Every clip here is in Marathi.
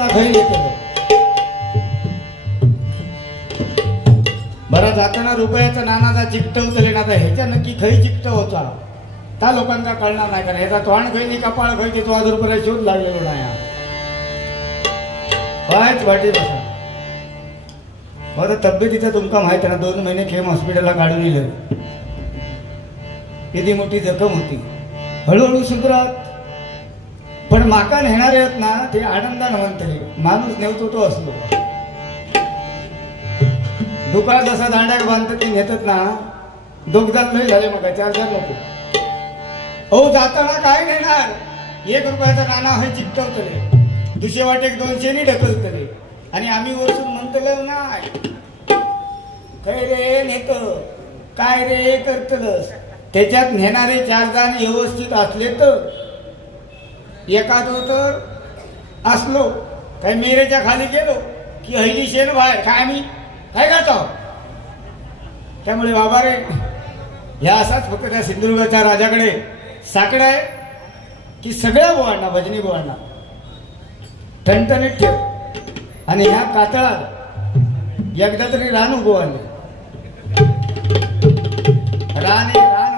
तुला खै येतो बरा जाताना रुपयाचा नानाचा चिकटवतले ना ह्याच्या नक्की खै चिकटवचा त्या लोकांना कळणार नाही कारण ह्याचा तोंड खै नाही कपाळ खै ते 1000 रुपयाला शोध लागलेलो नाही कायच वाटी बसा आता तब्येतीचं तुमका माहित ना 2 महिने खेम हॉस्पिटलला काढून दिलं किती मोठी जखम होती हळूहळू सुधरत पण माका नेणारे आहेत ना ते आनंदाने म्हणतले माणूस नेवतो तो असलो दुकानात जसा दांड्याक बांधत ते नेतात ना दोघदान लय झाले मग 4 नको हो जाताना काय नेणार 1 रुपयाचा नाना हे चिकटवतले दुसरे वाटेक 200 नी ढकलतले आणि आम्ही वरसून म्हणतलो नाही काय रे नेत काय रे करतलस त्याच्यात नेणारे 4 जण व्यवस्थित असले तर एखादं तर असलो काय मेरेच्या खाली गेलो की हैली शेण बाहेर काय आम्ही काय करतो त्यामुळे बाबा रे ह्या असाच फक्त त्या सिंधुदुर्गाच्या राजाकडे साकडं आहे की सगळ्या बोवांना भजनी बोवांना ठणठणीत ठेव आणि ह्या कातळात एकदा तरी रान उगवले रान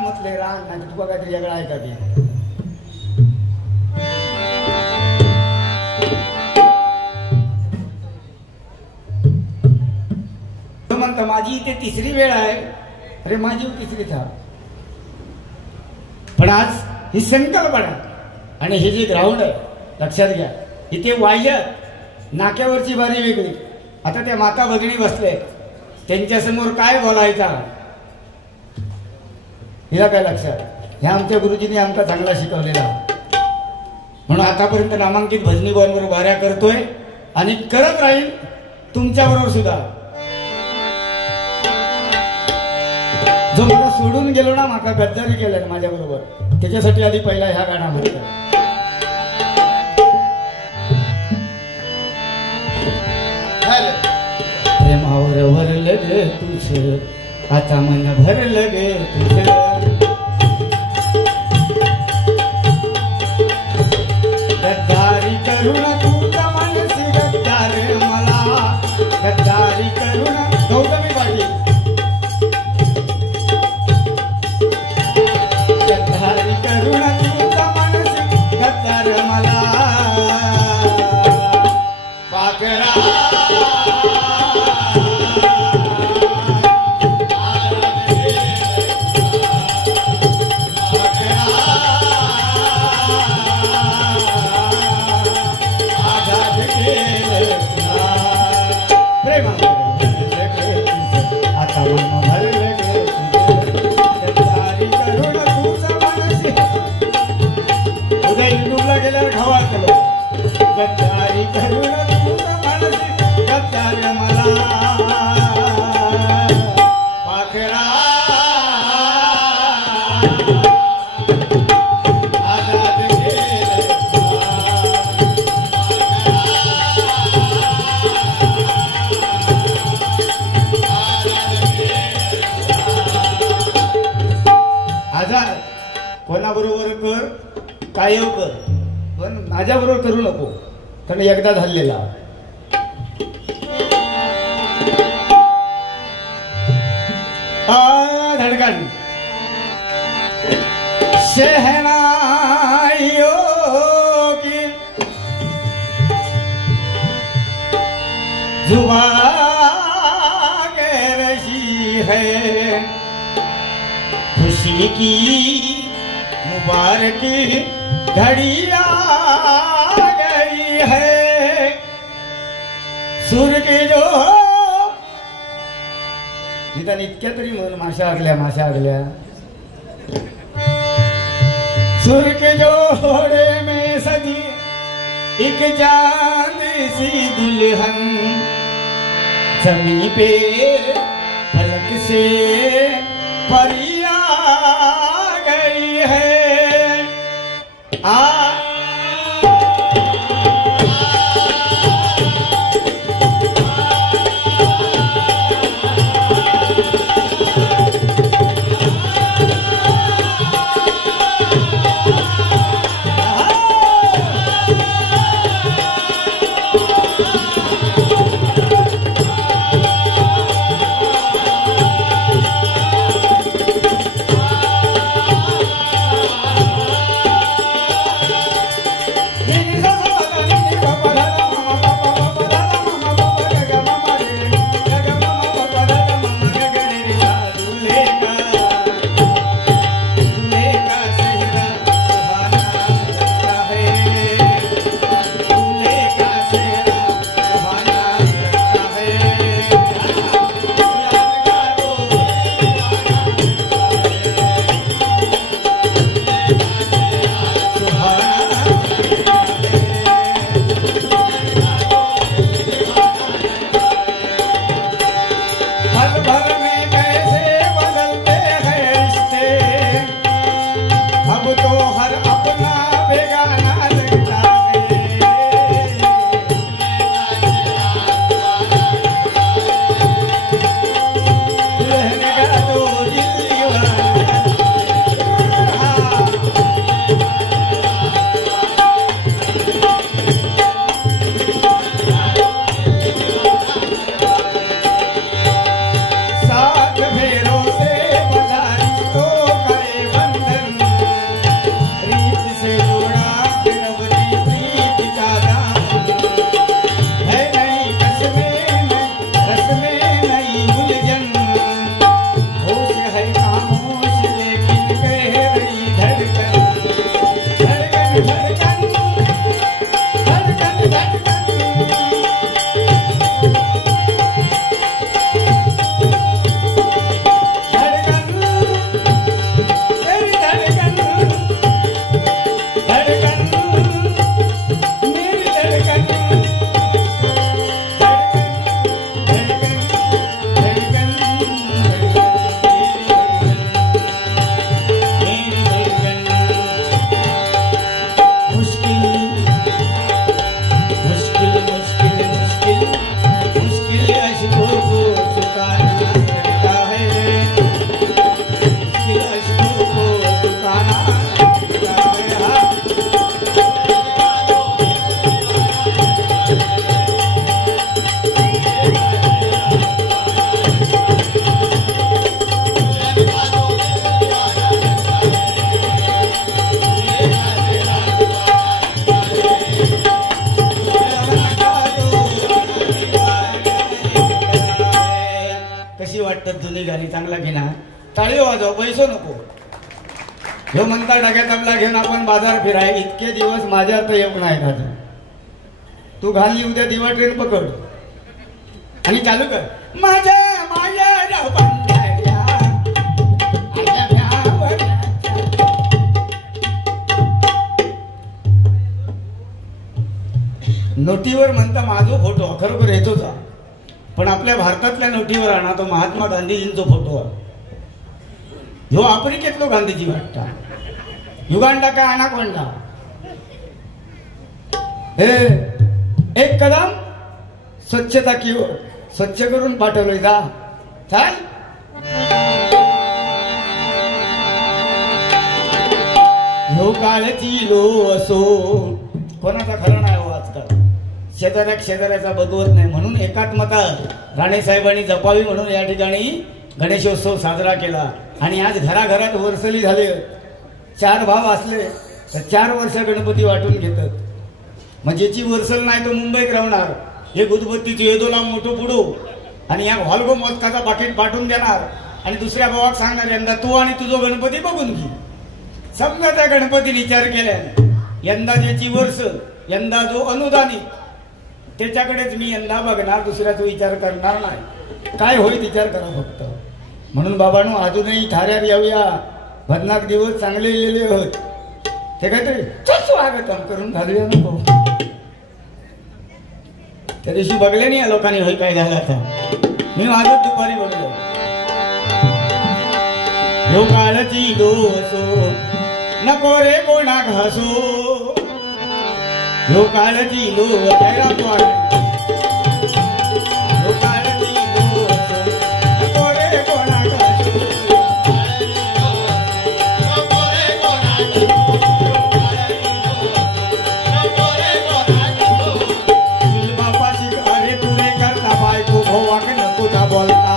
म्हटले रान नाही तुका काहीतरी वेगळा आहे का ते म्हणता माझी इथे 3री वेळ आहे अरे माझी 3री था पण आज ही संकल्पना आणि हे जे ग्राउंड आहे लक्षात घ्या इथे वाह्य नाक्यावरची बारी वेगळी आता त्या माता भगिनी बसले त्यांच्या समोर काय बोलायचा हिला काय लक्षात ह्या आमच्या गुरुजींनी आमका चांगला शिकवलेला म्हणून आतापर्यंत नामांकित भजनी बरोबर बाऱ्या करतोय आणि करत राहील तुमच्या बरोबर सुद्धा जो मला सोडून गेलो ना माका गद्दारी केलं माझ्या बरोबर त्याच्यासाठी आधी पहिला ह्या गाणा म्हणतो प्रेमावर भरलं गे तुझं आता मन भरलं गे तुझं गद्दारी करून तुझा मनसी गद्दार मला गद्दारी करून गौतमी पाटील गद्दारी करून तुझा मनसी गद्दार मला पाकरा गद्दारी करून तुझा मनसी गद्दार मला पाखरा आजाद आजाद कोणाबरोबर कर कायव कर पण माझ्या बरोबर करू नको कारण एकदा झालेला धडकन शहनाइयों की जुबान रशी है खुशी की मुबारक घड़ी आ गई है सूर्य के जो निदान इतक्या तरी म्हणून माशा आगल्या सूर्य के जोड़े में सजी एक चांद सी दुल्हन जमी पे पलक से परिया गई है आ निघाली चांगला घेणार टाळी वाजव पैसो नको ह्यो म्हणता डाग्यात आपला घेऊन आपण बाजार फिराय इतके दिवस माझ्या तर येऊ नाही खात तू घालली उद्या दिवा ट्रेन पकड आणि चालू कर माझ्या नोटीवर म्हणता माझा फोटो खरोखर येतोच पण आपल्या भारतातल्या नोटीवर आणा तो महात्मा गांधीजींचा फोटो आहे ह्यो आफ्रिकेतलो गांधीजी वाटता युगांडा काय आणा कोणता हे एक कदम स्वच्छता की ओर स्वच्छ करून पाठवलोय जा चाल ह्यो काळची लो असो कोणाचा खरं नाही हो आजकाल शेजाऱ्याचा बघवत नाही म्हणून एकात्मता राणे साहेबांनी जपावी म्हणून या ठिकाणी गणेशोत्सव साजरा केला आणि आज घराघरात वरसली झाले 4 भाव असले तर 4 वर्ष गणपती वाटून घेतात मग ज्याची वरसल नाही तो मुंबईत राहणार हे गुदबत्तीची वेदोला मोठं पुडू आणि या हॉलगो मोदकाचा पाकिट पाठवून देणार आणि दुसऱ्या भावाक सांगणार यंदा तू आणि तुझो गणपती बघून घे समजा त्या गणपतीने विचार केल्या यंदा ज्याची वरसल यंदा जो अनुदानित त्याच्याकडेच मी यंदा बघणार दुसऱ्याचा विचार करणार नाही काय होईल विचार करा फक्त म्हणून बाबांनो अजूनही ठाऱ्यात येऊया भदनाक दिवस चांगले लिहिले होत ते काहीतरी स्वागतम करून घालूया नको त्या दिवशी बघले नाही या लोकांनी होय काय झालं आता मी माझं दुपारी बघलो ह्यो काळची लो असो नको रे कोणा घासो ह्यो काळजी लो तैरा तो ह्यो काळजी लो नको रे कोणा बापाशी अरे तुरे करता बायको भोवाक नको ना बोलता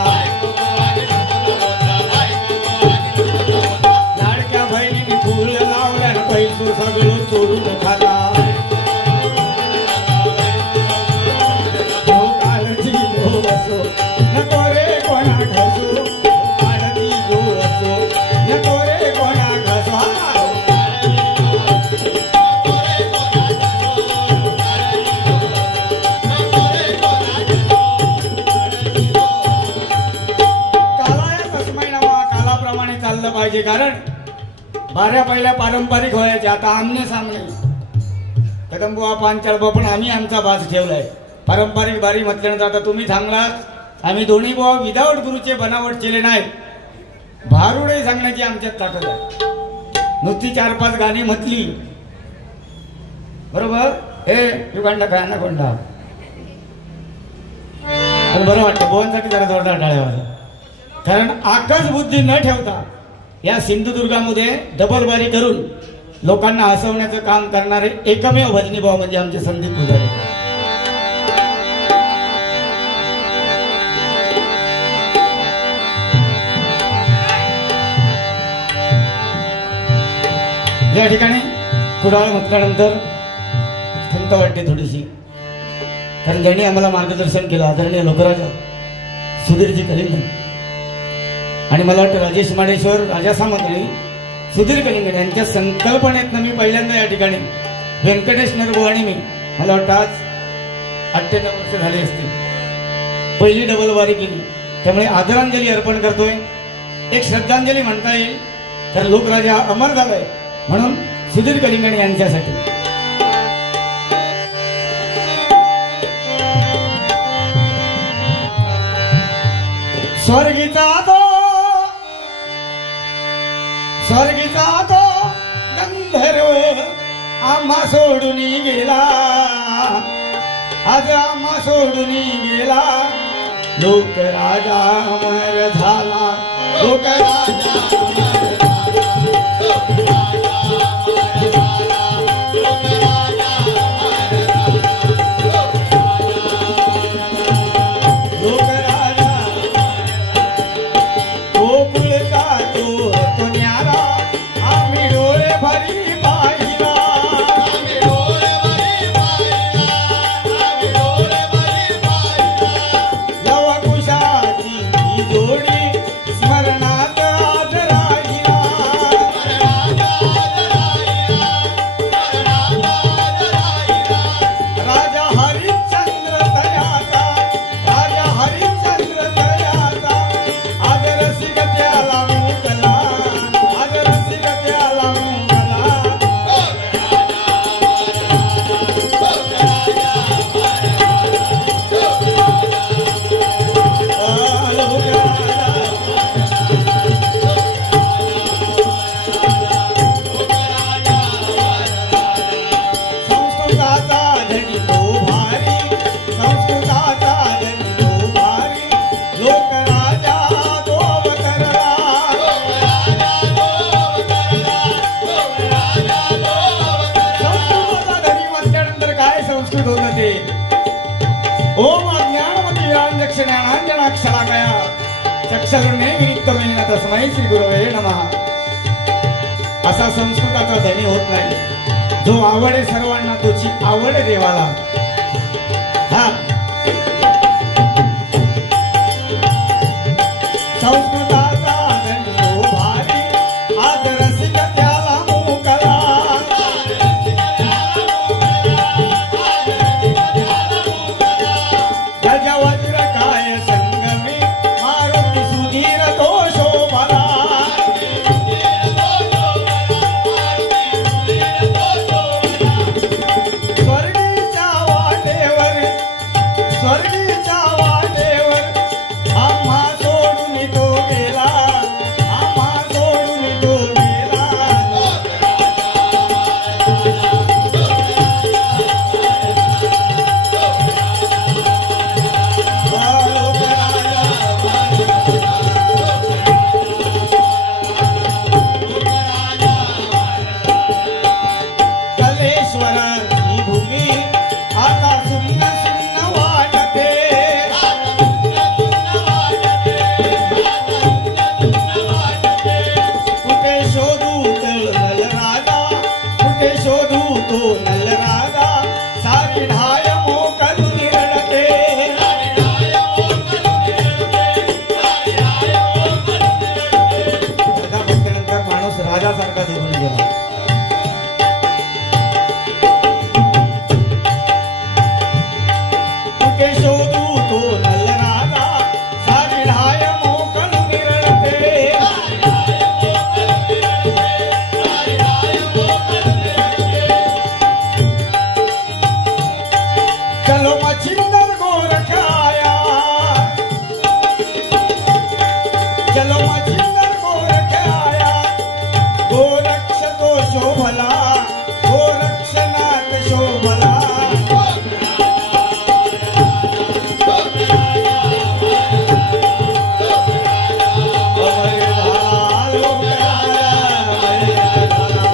लाडक्या बहिणीने फुल लावल्यान पैसू सगळं चोरून खाता नको रे कोणा घासू काळजी लो असो नको रे कोणा घासू कालाया तस्मै नमः कालाप्रमाणे चाललं पाहिजे कारण बाऱ्या पहिल्या पारंपरिक व्हायच्या आता आमने सामने कदंबुवा पांचाळबा पण आम्ही आमचा बाज ठेवलाय पारंपरिक बारी म्हटल्यानंतर आता तुम्ही सांगलात आम्ही दोन्ही भाऊ विदाऊट गुरुचे बनावट केले नाही भारुडे सांगण्याची आमच्यात ताकद आहे नुसती 4-5 गाणी म्हटली बरोबर हे युगांडा काय ना कोंडा पण बरं वाटतं बोवांसाठी जरा जोरदार टाळ्या वाजवा कारण आकाश बुद्धी न ठेवता या सिंधुदुर्गामध्ये डबल बारी करून लोकांना हसवण्याचं काम करणारे एकमेव भजनी भाऊ म्हणजे आमचे संदीप पुजारी या ठिकाणी कुडाळ म्हटल्यानंतर खंत वाटते थोडीशी कारण ज्यांनी आम्हाला मार्गदर्शन केलं आदरणीय लोकराजा सुधीरजी कलिंगड आणि मला वाटतं राजेश माडेश्वर राजा सामंत सुधीर कलिंगड यांच्या संकल्पनेतनं मी पहिल्यांदा या ठिकाणी व्यंकटेश नरगो आणि मी मला वाटतं आज 98 वर्ष झाले असतील पहिली डबल वारी केली त्यामुळे आदरांजली अर्पण करतोय एक श्रद्धांजली म्हणता येईल तर लोकराजा अमर झालाय म्हणून सुधीर कलिंगड यांच्यासाठी स्वर्गीचा तो गंधर्व आम्हा सोडून गेला आज आम्हा सोडून गेला लोकराजा अमर झाला लोकराजा जोडी ओम अज्ञानमतिरांजक्षणांजनाक्षराकया चक्षुर्णे विनिक्तमेन तस्मै श्री गुरवे नमः. असा संस्कृताचा धनी होत नाही. जो आवडे सर्वांना तोची आवड देवाला. हा संस्कृताचा धनी हो भारी आज रसिक त्याला मोकला. गज वज्र काय संगमी मारुती सुधीर तो शोभला. स्वर्गीच्या वाटेवर आम्हा सोडून तो गेला. आम्हा सोडून तो गेला. कलेश्वर ही भूमी आता सुन्न सुन्न वाटते. कुठे शोधू तो नलराजा, कुठे शोधू तो नलराजा. सारी ढाय मोकलून रडते. भक्तीनंतर माणूस राजासारखा निघून गेला. कुठे शोधू तो नलराजा. सारी ढाय मोकलून रडते. चलो मच्छिंदर गोरख आया. चलो मच्छिंदर गोरख आया. गोरक्ष तो शोभला. गोरक्षनाथ शोभला. अमर झाला लोकराजा, अमर झाला.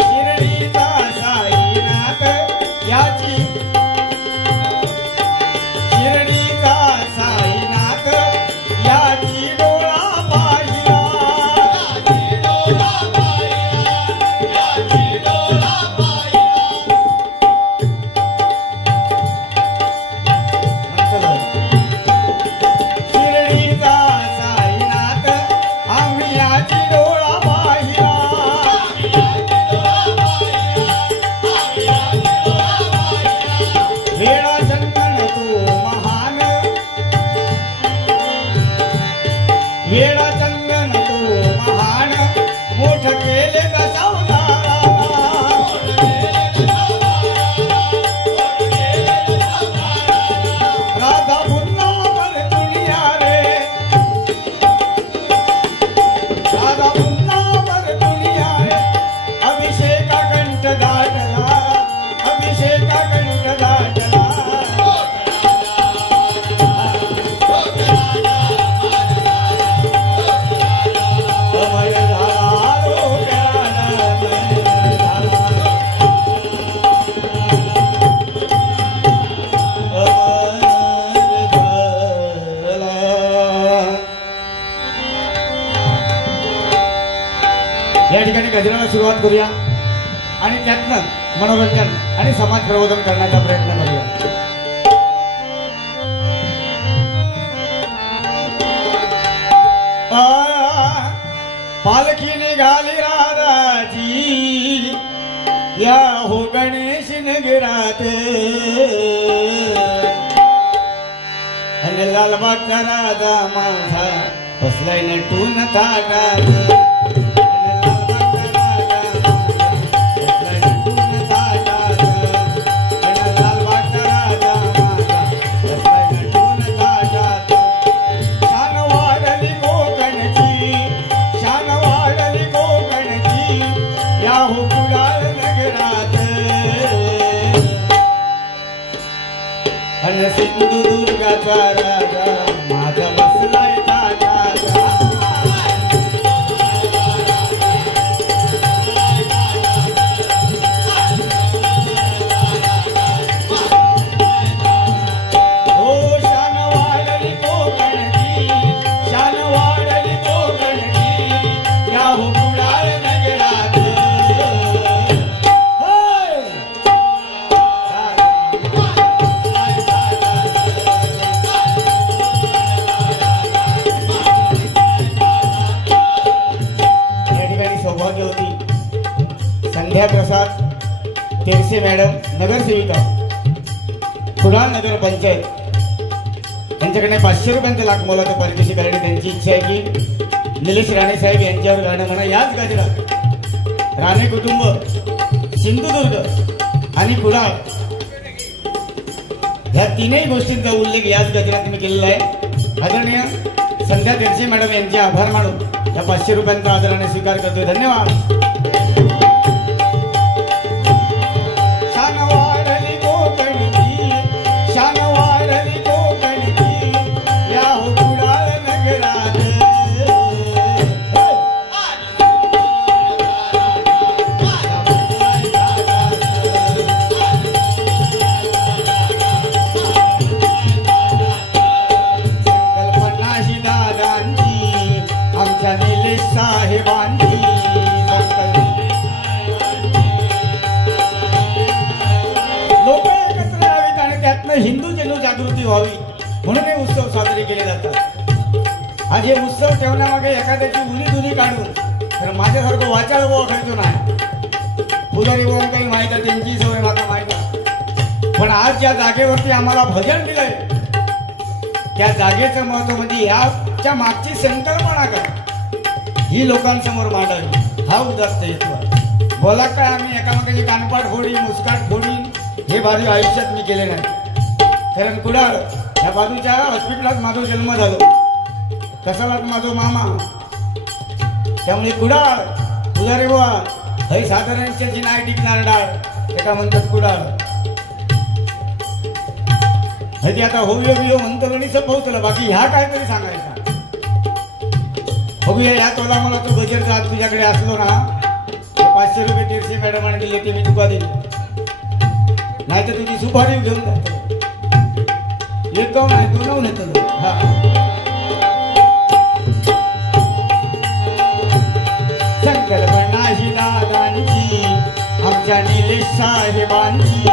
शिर्डीचा साईनाथ याची शिर्डीचा साईनाथ याची डोळा पाहिला. शिर्डीचा साईनाथ आम्ही याची डोळा पाहिला. वेळा चंदन तो महान. वेळा चंदन तो महान. मोठ केले दशावतारा. राधा पुन्हा परतुलिया रे. राधा पुन्हा परतुलिया रे. अभिषेका कंठ दाटला. अभिषेका कंठ दाटला. अमर झाला लोकराजा, अमर झाला. अमर झाला. या ठिकाणी गजराला सुरुवात करूया आणि त्यातनं मनोरंजन आणि समाज प्रबोधन करण्याचा प्रयत्न करूया. पालखी निघाली राराची या हो गणेश नगरात. आणि लालबागचा राजा माझा बसलाय नटून थाटात. सिंधुदुर्गाचा राजा माझा बसलाय थाटात. संध्या प्रसाद तेरसे मॅडम नगरसेविका कुडाळ नगर पंचायत त्यांच्याकडे 500 रुपयांचं लाख मोलाचं पारितोषिक आहे. त्यांची इच्छा आहे की निलेश राणे साहेब यांच्यावर गाणं म्हणा. याच गजरात राणे कुटुंब सिंधुदुर्ग आणि कुडाळ ह्या तीनही गोष्टींचा उल्लेख याच गजरात मी केलेला आहे. आदरणीय संध्या तेरसे मॅडम यांचे आभार मानून या 500 रुपयांचा आदराने स्वीकार करतोय. धन्यवाद. हिंदू जनजागृती व्हावी म्हणून हे उत्सव साजरे केले जातात. आज हे उत्सव ठेवण्यामागे एखाद्याची उली दुनी काढून तर माझ्यासारखं वाचाळ ओळखायचो नाही. पुजारी वरून काही माहिती आहे, त्यांची सवय मला माहिती आहे. पण आज ज्या जागेवरती आम्हाला भजन दिलंय त्या जागेचं महत्व म्हणजे याच्या मागची संकल्पना काय ही लोकांसमोर मांडावी हा उदात्त हेतू आहे. बोला काय आम्ही एकामेकाची कानपाट फोडी मुस्काट फोडी हे माझ्या आयुष्यात मी केले नाही. कारण कुडाळ या बाजूच्या हॉस्पिटलात माझा जन्म झालो, कसालाच माझा मामा. त्यामुळे कुडाळ पुजारी बुवा हय साधारणची नाही टिकणार डाळ एका म्हणतात कुडाळ हयती आता होवियो बियो म्हणतो आणि संभवतलं. बाकी ह्या काहीतरी सांगायचा बघूया. या तोला मला तो गजरचा आज तुझ्याकडे असलो ना 500 रुपये तेरसे मॅडमाने दिले ते मी तुका दिले नाही तर तुझी सुपारी घेऊन जातो. एक गाव नाही दोन गाव नेतो. हा संकल्पना ही दादांची आमच्या निलेश साहेबांची.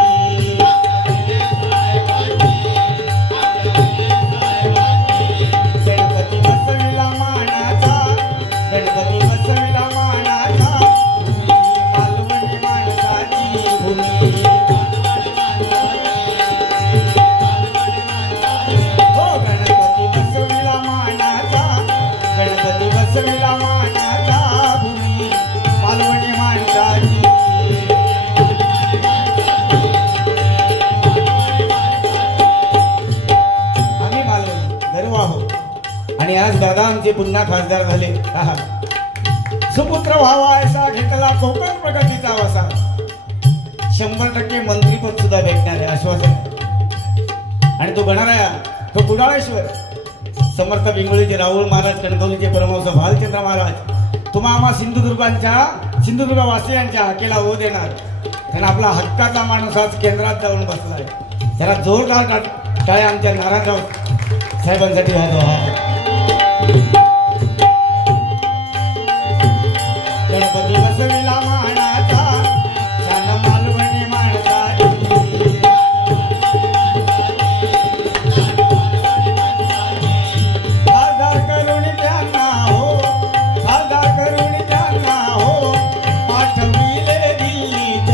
गणपती बसविला मानाचा गणपती बसविला मानाचा मालवणी माणसाची भूमी. आणि आज दादा आमचे पुन्हा खासदार झाले. सुपुत्र व्हावा असा घेतला कोकण प्रगतीचा वसा. 100% मंत्रीपद सुद्धा भेटणार आहे आश्वासन. आणि तो गणराया तो कुडाळेश्वर समर्थ बिंगोळीचे राहुल महाराज कणकवलीचे परमहंस भालचंद्र महाराज तुम्हा आम्हा सिंधुदुर्ग वासियांच्या हाकेला हो देणार. त्यांना आपला हक्काचा माणूस आज केंद्रात जाऊन बसलाय. त्याला जोरदार टाळ्या आमच्या नारायणराव साहेबांसाठी वाजवा. गणपती बसविला मानाचा शान मालवणी माणसाची. खासदार करून त्यांना हो खासदार करून त्यांना हो पाठविले दिल्लीत.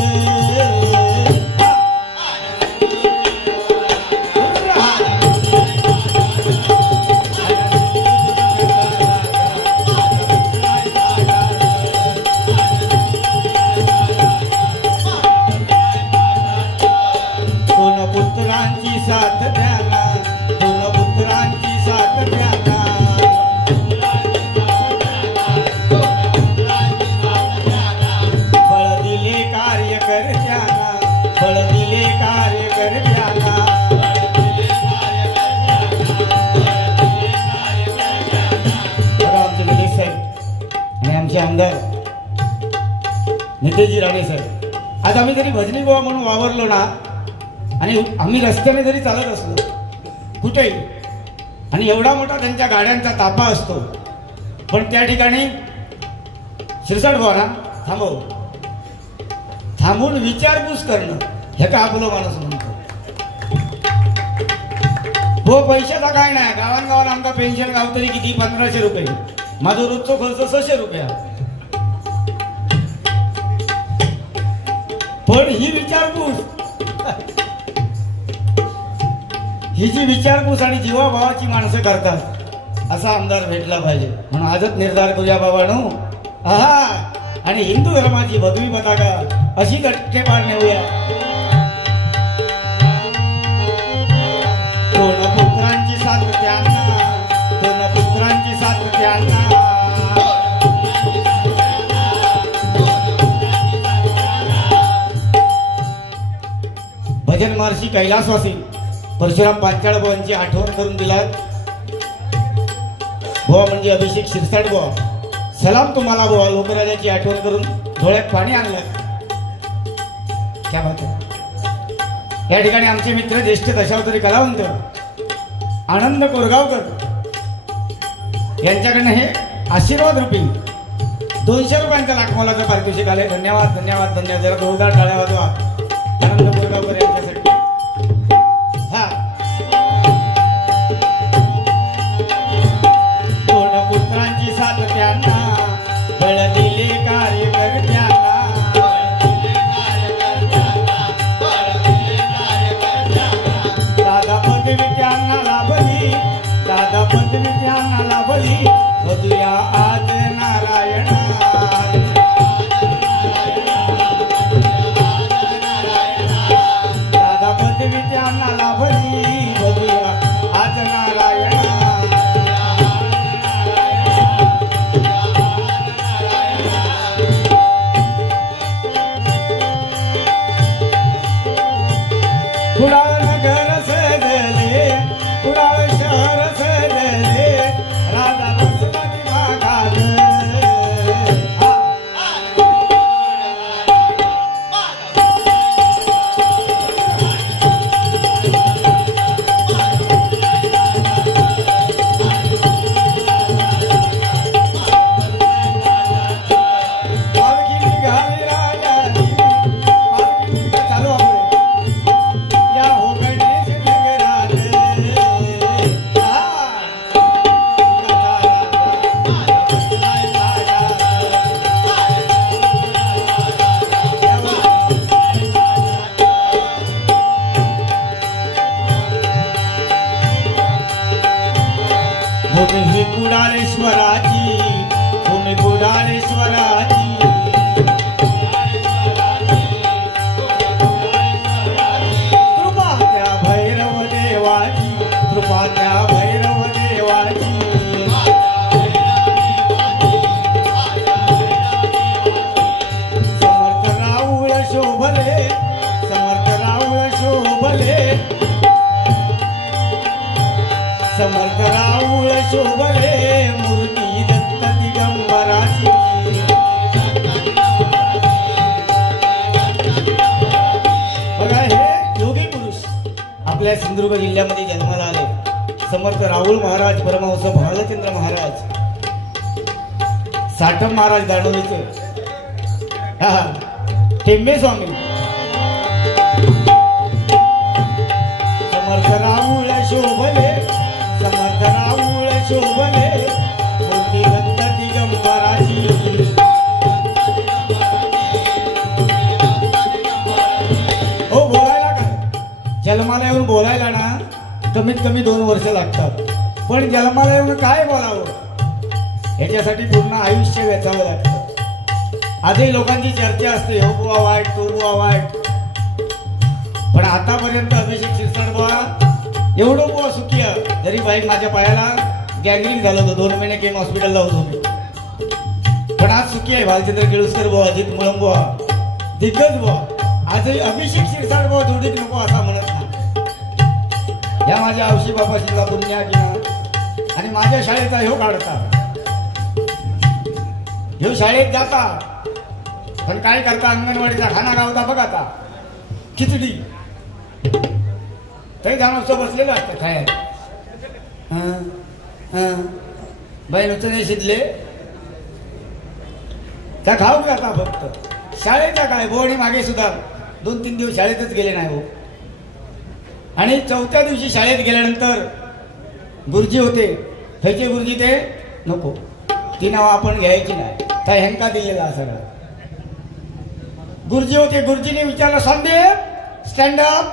आमदार नितेशजी राणे साहेब आज आम्ही जरी भजनी गोवा म्हणून वावरलो ना आणि आम्ही रस्त्याने जरी चालत असलो कुठेही आणि एवढा मोठा त्यांच्या गाड्यांचा ताफा असतो पण त्या ठिकाणी शिरसाट भावना थांबून विचारपूस करणं हे का आपलं माणूस म्हणतो. हो पैशाचा काय नाही गावांगावाला आमका पेन्शन गावतरी किती 1500 रुपये माझा रोजचा खर्च 600 रुपया पण ही विचारपूस ही जी विचारपूस आणि जीवाभावाची माणसं करतात असा आमदार भेटला पाहिजे. म्हणून आजच निर्धार करूया बाबांनो. आहा आणि हिंदू धर्माची भगवी पताका अशी गट्टे पार नेऊया. दोन पुत्रांची साथ त्यांना, दोन पुत्रांची साथ त्यांना, भजन महर्षी कैलासवासी परशुराम पांचाळ बुवांची आठवण करून दिलात. बुवा म्हणजे अभिषेक शिरसाट बुवा. सलाम तुम्हाला बुवा. लोकराजाची आठवण करून डोळ्यात पाणी आणलं. क्या बात आहे. या ठिकाणी आमचे मित्र ज्येष्ठ दशावतारी कलावंत आनंद कोरगावकर यांच्याकडनं हे आशीर्वाद रूपी 200 रुपयांचा लाखमोलाचं पारितोषिक आले. धन्यवाद धन्यवाद धन्यवाद. जरा जोरदार टाळ्या वाजवा आनंद कोरगावकर यांच्यासाठी. हा दोन पुत्रांची साथ त्यांना, बळ दिले कार्यकर्त्यांना, दादा पदवी त्यांना लाभली, दादा पदवी त्यांना लाभली. बघूया आज नारायणा, दादा पदवी त्यांना लाभली. बघूया आज नारायणा. कुडाळ नगर सजले, कुडाळ शहर सजले, राजा बसला की मागाल. पालखी निघाली राजाची, पालखी निघाली. चालू आपले या हो गणेश नगरात. भूमी ही कुडाळेश्वराची, भूमी कुडाळेश्वराची. कृपा त्या भैरव देवाची, कृपा त्या भैरव देवाची. समर्थ राऊळ शोभले, समर्थ राऊळ शोभले, समर्थ राऊळ शोभले. मूर्ती दत्त दिगंबराची. बघा हे योगी पुरुष आपल्या सिंधुदुर्ग जिल्ह्यामध्ये जन्माला आले. समर्थ राहुल महाराज, परमहंस भालचंद्र महाराज, साठम महाराज दांडोलीचे, टेंबे स्वामी. समर्थ राहुळ शोभले, समर्थ राहुळ शोभले. मूर्ती दत्त दिगंबराची. हो बोलायला काय, जन्माला येऊन बोलायला ना कमीत कमी 2 वर्ष लागतात. पण जन्माला येऊन काय बोलावं ह्याच्यासाठी पूर्ण आयुष्य वेचावं लागतं. आजही लोकांची चर्चा असते, हो बुवा वाईट, तो बुवा वाईट. पण आतापर्यंत अभिषेक शिरसाट बुवा एवढं बुवा सुखी आहे. जरी बाईक माझ्या पायाला गँग्रीन झालं होतं, 2 महिने केम हॉस्पिटलला होतो मी, पण आज सुखी आहे. भालचंद्र केळुसकर बुवा, अजित मुळम बुवा, दिग्गज बुवा. आजही अभिषेक शिरसाट बुवा जोडीत नको असा म्हणत नाही. या माझ्या औशी बापाशीला पुण्या किना आणि माझ्या शाळेचा ह्यो काढता, ह्यो शाळेत जाता. पण काय करता, अंगणवाडीचा खाना गावता बघा आता, खिचडी. तरी जाणं असं बसलेलं असतं काय बाई नुसतं नाही शिजले त्या खाऊ जाता फक्त. शाळेचा काय बोर्डी मागे सुद्धा 2-3 दिवस शाळेतच गेले नाही हो. आणि 4थ्या दिवशी शाळेत गेल्यानंतर गुरुजी होते, खयचे गुरुजी ते नको, ती नाव आपण घ्यायची नाही. त्या हेंका दिलेला सगळा. गुरुजी होते. गुरुजीने विचारलं, संदीप स्टँड अप.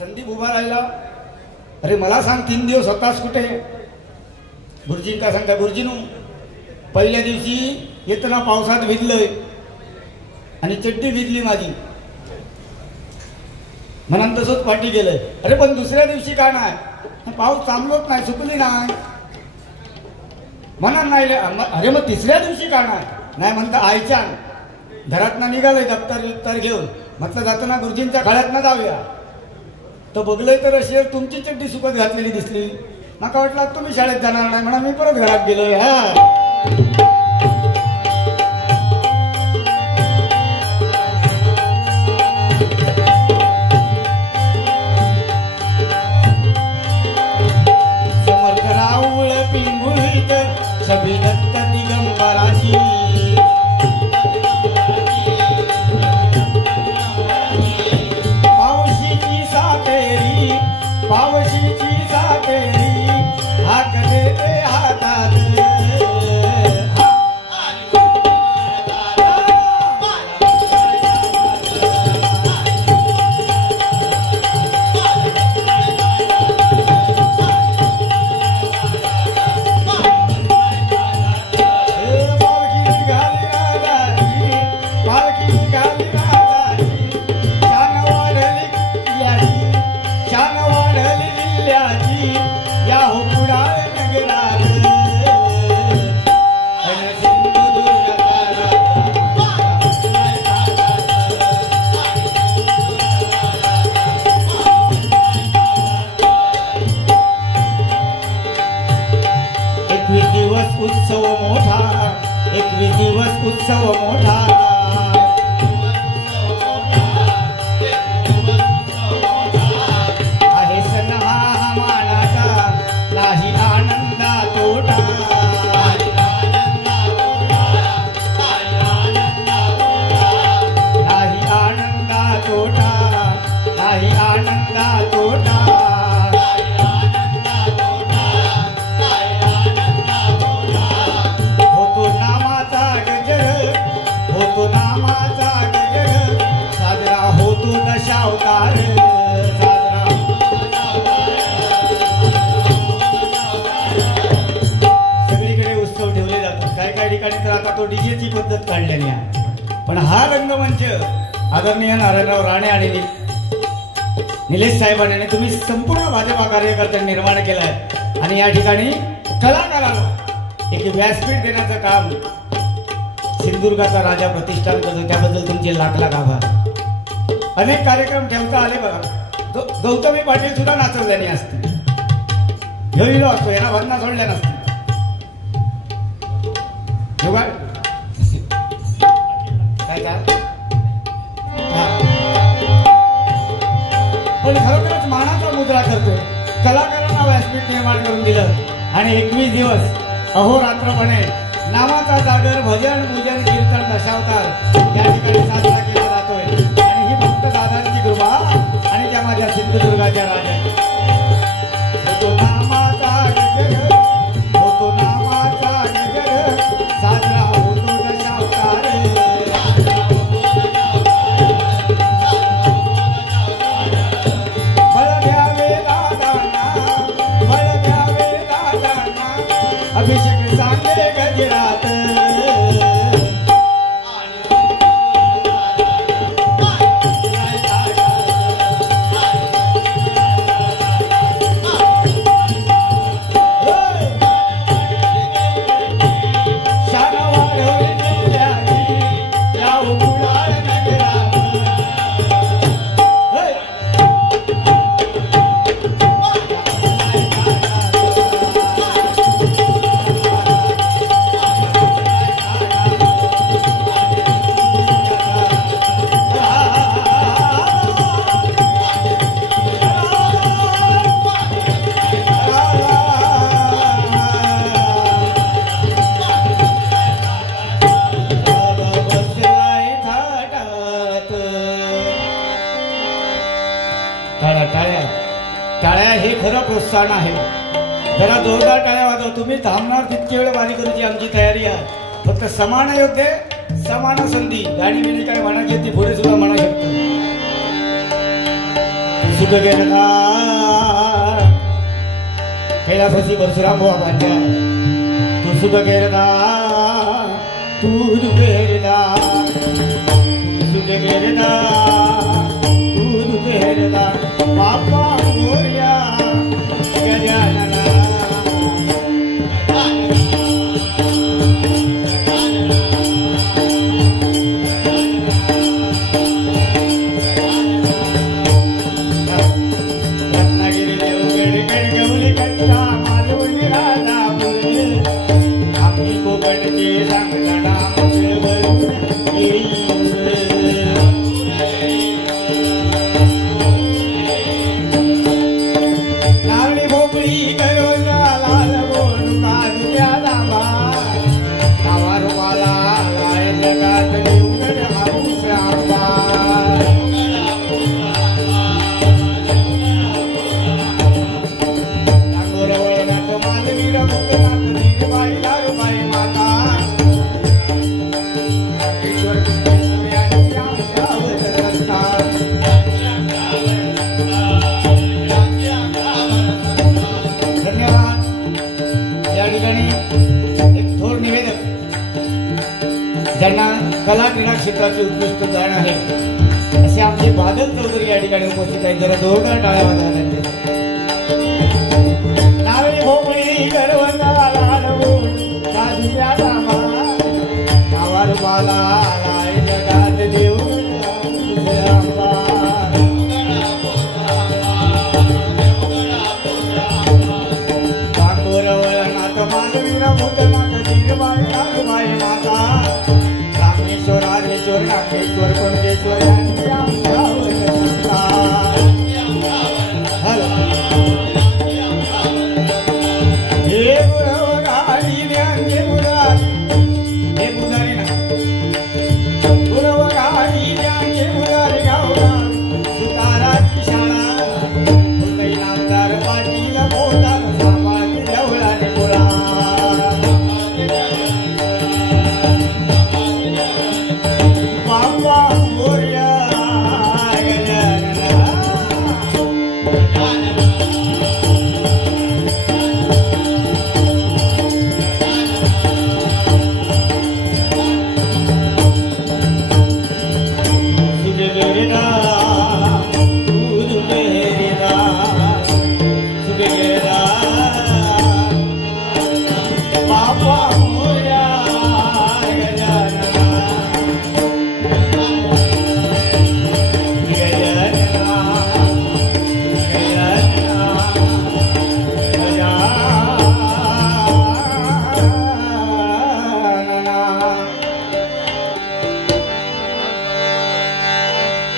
संदीप उभा राहिला. अरे मला सांग, 3 दिवस होतास कुठे? गुरुजी का सांगता, गुरुजीनू पहिल्या दिवशी येताना पावसात भिजलोय आणि चड्डी भिजली माझी, म्हणून तसंच पाठी गेलंय. अरे पण दुसऱ्या दिवशी का नाही? पाऊस थांबलोच नाही, सुकली नाही म्हणून नाही. अरे मग तिसऱ्या दिवशी का नाही म्हणता, आईच्या घरातनं निघालोय दप्तर घेऊन. म्हटलं जाताना गुरुजींच्या खळ्यातनं जाऊया. तर बघलंय तर अशी तुमची चड्डी सुकत घातलेली दिसली. मला वाटलं तुम्ही शाळेत जाणार नाही म्हणून मी परत घरात गेलोय. समर्थ राऊळ पिंगुळीत छबी दत्त दिगंबराची, पावशीची सातेरी हाक देते हातात. उत्सव मोठा आहे सण हा मानाचा, नाही आनंदा तोटा. नाही आनंदा तोटा, नाही आनंदा तोटा. सगळीकडे उत्सव ठेवले जातात. काही ठिकाणी तर आता तो डीजेची पद्धत काढलेली आहे. पण हा रंगमंच आदरणीय नारायणराव राणे आणि निलेश साहेबांनी तुम्ही संपूर्ण भाजपा कार्यकर्त्यांनी निर्माण केलाय. आणि या ठिकाणी कलाकाराला एक व्यासपीठ देण्याचं काम सिंधुदुर्गाचा राजा प्रतिष्ठान करतो. त्याबद्दल तुमचे लाख लाख आभार. अनेक कार्यक्रम ठेवता आले बघा. गौतमी पाटील सुद्धा नाचवल्याने असते, घेऊन असतो, यांना वंदना सोडल्या नसते. काय का पण खरोखरच मानाचा मुद्रा करतोय. कलाकारांना व्यासपीठ निर्माण करून दिलं आणि 21 दिवस अहोरात्रपणे नामाचा जागर, भजन, पूजन, कीर्तन, दशावतार या ठिकाणी साजरा केला जातोय. आणि ही फक्त दादांची कृपा आणि त्या माझ्या सिंधुदुर्गाच्या राजा. होतो नामाचा गजर, होतो नामाचा गजर, साजरा होतो दशावतार. बळ द्यावे दादांना, बळ द्यावे दादांना, अभिषेक सांगे गजरात. टाळ्या हे खरं प्रोत्साहन आहे. जरा जोरदार टाळ्या वाजवा. तुम्ही थांबणार तितके वेळ वारी करूची आमची तयारी आहे. फक्त समान योग्य, समान संधी. गाडी बिडी काय म्हणायची ती पुढे सुद्धा सुख गेरदा कैलासाची परशुराम बाबांच्या तू सुख गेरदा तू गेरदा तू सुख गेरदा तू गेरदा बापा मोरया गजानना कला क्रीडा क्षेत्राचे उत्कृष्ट गाण आहे असे आमचे बादल चौधरी या ठिकाणी उपस्थित आहेत. जरा जोरदार टाळ्या वाजवा त्यांचे. नावे भोपळी करवंदा लाडवो साधुया रामा नावार बाला लाय जगात देव अंबा पांडुर वळनाथ मालवीरा मोठनाथ धीरबाई नागबाई माता रामेश्वर नागेश्वर कोंडेश्वर हे गुरवगाडी ध्यानचे मुरारी हे मुरारी ना गुरवगाडी ध्यानचे मुरारी गावला सुताराची शाळा मुंबई नामदार पाटील मोठा सामान्य देवळाने मुळा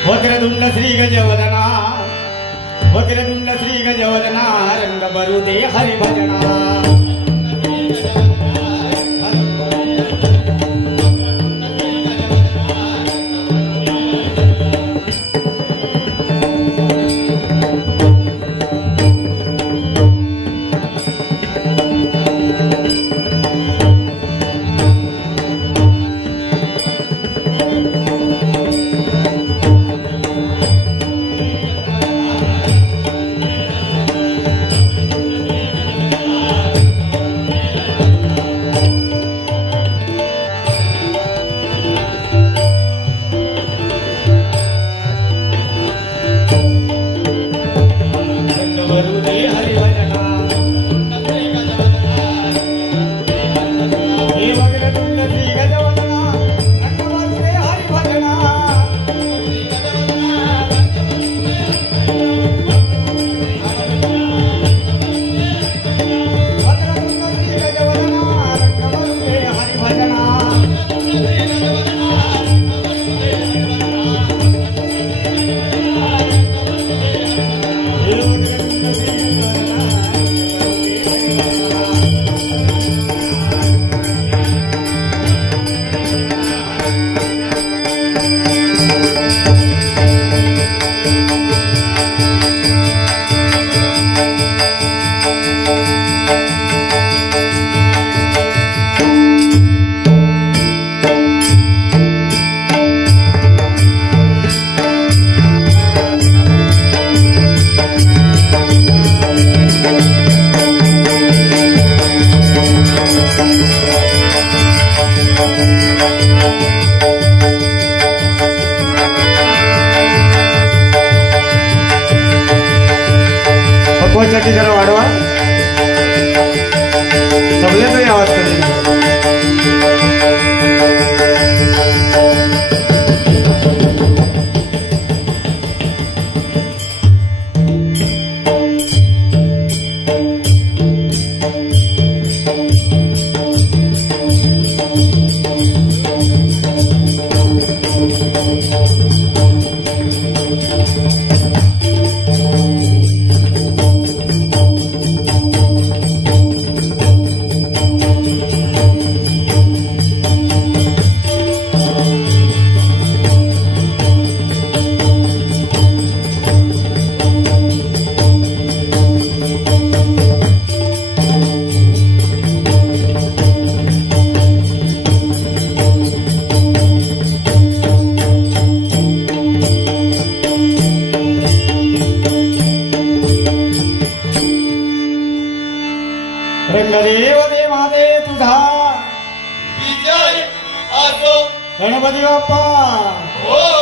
वक्रतुंड श्री गजवदना वक्रतुंड श्री गजवदना रंग बरुदे हरिभजना साठी जरा वाढवा तबल्याचाही आवाज कमी रंगदेव दे माते तुझा विजय असो गणपती बाप्पा हो